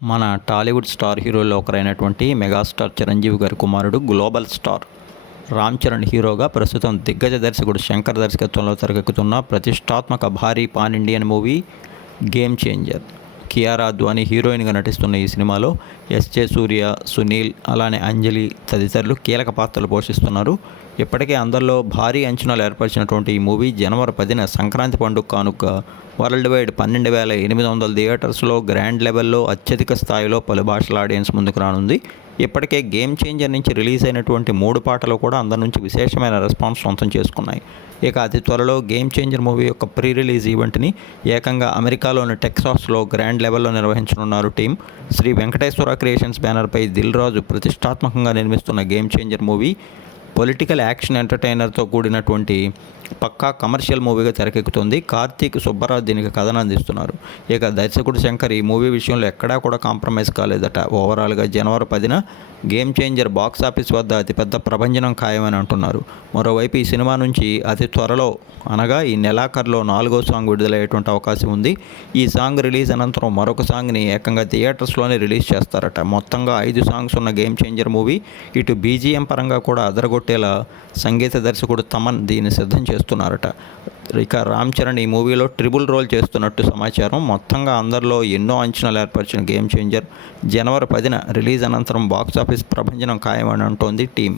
మన Tollywood star హీరోల్లో ఒకరైనటువంటి megastar Chiranjeevi గారి కుమారుడు గ్లోబల్ స్టార్ రామ్ చరణ్ హీరోగా ప్రస్తుతం దిగ్గజ దర్శకుడు శంకర్ దర్శకత్వంలో తెరకెక్కుతున్న ప్రతిష్టాత్మక భారీ pan Indian movie game changer. Kiara Advani హీరోయిన్గా నటిస్తున్న ఈ సినిమాలో ఎస్జే సూర్య, సునీల్, అలానే అంజలి తదితరులు కీలక పాత్రలు పోషిస్తున్నారు. ఇప్పటికే అందరిలో భారీ అంచనాలు ఏర్పరిచినటువంటి ఈ మూవీ జనవరి 10న సంక్రాంతి పండుగ కానుక వరల్డ్ వైడ్ 12,800 థియేటర్స్లో గ్రాండ్ లెవెల్లో అత్యధిక స్థాయిలో పలు భాషల ఆడియన్స్ ముందుకు రానుంది. ఇప్పటికే గేమ్ చేంజర్ నుంచి రిలీజ్ అయినటువంటి 3 పాటలు కూడా అందరి నుంచి విశేషమైన రెస్పాన్స్ సొంతం చేసుకున్నాయి. ఇక అతి త్వరలో గేమ్ చేంజర్ మూవీ యొక్క ప్రీ రిలీజ్ ఈవెంట్ని ఏకంగా అమెరికాలోని టెక్సాస్లో గ్రాండ్ లెవెల్లో నిర్వహించనున్నారు టీం. శ్రీ వెంకటేశ్వర క్రియేషన్స్ బ్యానర్పై దిల్ రాజు ప్రతిష్టాత్మకంగా నిర్మిస్తున్న game changer movie political action ఎంటర్టైనర్తో కూడినటువంటి పక్కా కమర్షియల్ మూవీగా తెరకెక్కుతుంది. కార్తీక్ సుబ్బరాజ్ దీనికి కథను అందిస్తున్నారు. ఇక దర్శకుడు శంకర్ ఈ మూవీ విషయంలో ఎక్కడా కూడా కాంప్రమైజ్ కాలేదట. ఓవరాల్గా జనవరి 10న గేమ్ చేంజర్ బాక్సాఫీస్ వద్ద అతిపెద్ద ప్రభంజనం ఖాయమని అంటున్నారు. మరోవైపు ఈ సినిమా నుంచి అతి త్వరలో అనగా ఈ నెలాఖరులో 4వ సాంగ్ విడుదలయ్యేటువంటి అవకాశం ఉంది. ఈ సాంగ్ రిలీజ్ అనంతరం మరొక సాంగ్ని ఏకంగా థియేటర్స్లోనే రిలీజ్ చేస్తారట. మొత్తంగా 5 సాంగ్స్ ఉన్న గేమ్ చేంజర్ మూవీ ఇటు బీజిఎం పరంగా కూడా అదరగొట్టేలా సంగీత దర్శకుడు తమన్ దీన్ని సిద్ధం చేస్తున్నారట. ఇక రామ్ చరణ్ ఈ మూవీలో ట్రిపుల్ రోల్ చేస్తున్నట్టు సమాచారం. మొత్తంగా అందరిలో ఎన్నో అంచనాలు ఏర్పరిచిన గేమ్ చేంజర్ జనవరి 10న రిలీజ్ అనంతరం బాక్సాఫీస్ ప్రభంజనం ఖాయమని అంటోంది టీం.